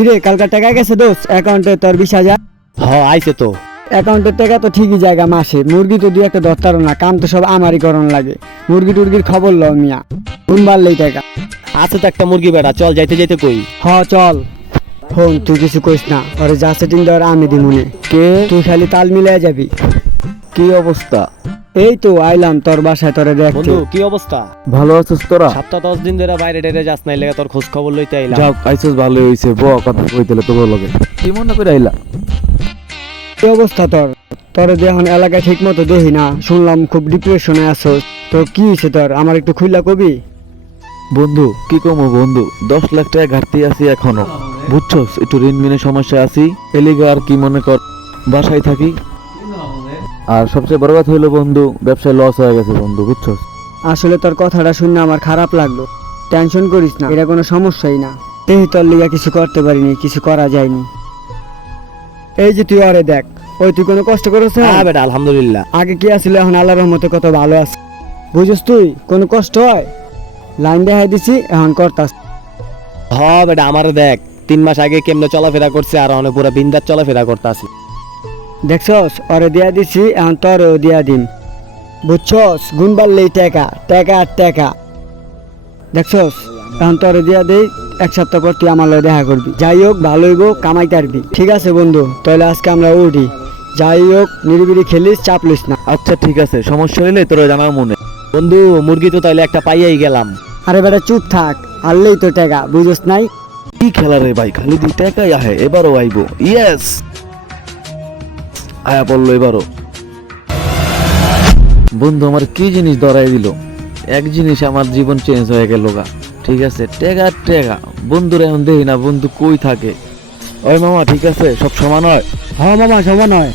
কিরে কালকার টাকা গেছে দোস্ত অ্যাকাউন্টে তোর 20,000? আইছে তো। অ্যাকাউন্টের টাকা তো ঠিকই জায়গা মাসে, মুরগি তো দুই একটা ধরতার না, কাম তো সব আমারই করণ লাগে। মুরগি টুরগির খবর লও মিয়া, ঘুম বাড়লেই টাকা। আছে তো একটা মুরগি বেটা, চল যাইতে যাইতে কই। চল। হন তুই কিছু কইস না, ওরে যা সেটিং দেওয়ার আমি দিমুনে। কে? তুই খালি তাল মিলাই যাবি। কি অবস্থা? এই তো আইলাম তোর বাসায় তোরে দেখতে। বন্ধু কি অবস্থা? ভালো আছিস তোরা? সপ্তাহ 10 দিন ধরে বাইরে টেরে যাস নাই, লেগে তোর খোঁজ খবর লইতে আইলাম। যাক আইসিস ভালোই হইছে, কথা কইতেলে তোর লগে কি মনে করে আইলা? কি অবস্থা তোর? তোরে দেখুন এলাকায় ঠিক মতো দেখি না, শুনলাম খুব ডিপ্রেশনে আছো। তো কি হয়েছে তোর, আমার একটু খুইলা কবি? বন্ধু কি কমো বন্ধু, 10 লাখ টাকা ঘাটতি আছি এখনো, বুঝছস? একটু ঋণ মিনের সমস্যা আছি, এলিগা আর কি মনে কর বাসায় থাকি। আর সবচেয়ে বড় কথা হইলো বন্ধু, ব্যবসায় লস হয়ে গেছে বন্ধু, বুঝছস? আসলে তোর কথাটা শুনে আমার খারাপ লাগলো। টেনশন করিস না, এটা কোনো সমস্যাই না। এই তোর লিগা কিছু করতে পারিনি, কিছু করা যায়নি। এই যে তুই আরে দেখ, ওই তুই কোনো কষ্ট করেছ? হ্যাঁ বেটা আলহামদুলিল্লাহ। আগে কি আসলে, এখন আল্লাহর রহমতে কত ভালো আছে। বুঝছিস তুই কোনো কষ্ট হয়? লাইন দেখাই দিছি, এখন করতাস। বেটা আমার দেখ, 3 মাস আগে কেমনে চলাফেরা করছে আর অনেক পুরো বিন্দাস চলাফেরা করতেছি। দেখছস ওরে দিয়া দিছি, এখন তোরও দিয়া দিন। বুঝছস গুণ বাড়লেই টাকা, টাকা আর টাকা। দেখছস এখন তোরে দিয়া দেই, 1 সপ্তাহ পর তুই আমার লগে দেখা করবি। যাই হোক ভালো হইব, কামাইতে পারবি। ঠিক আছে বন্ধু, তাহলে আজকে আমরা উঠি। যাই হোক নিরিবিলি খেলিস, চাপ লিস না। আচ্ছা ঠিক আছে, সমস্যা হইলে তোরা জানাও মনে। বন্ধু মুরগি তো তাইলে একটা পাইয়াই গেলাম। আরে বেটা চুপ থাক, আনলেই তো টাকা, বুঝছস নাই? কি খেলা রে ভাই, খালি 2 টাকাই আহে, এবারও আইবো। ইয়েস, আয়া পড়লো এবারও। বন্ধু আমার কি জিনিস ধরাই দিল, এক জিনিস আমার জীবন চেঞ্জ হয়ে গেল গা। ঠিক আছে টেকা টেকা, বন্ধুরা এখন দেখি না বন্ধু কই থাকে। ওই মামা ঠিক আছে, সব সমান হয়? মামা সমান হয়।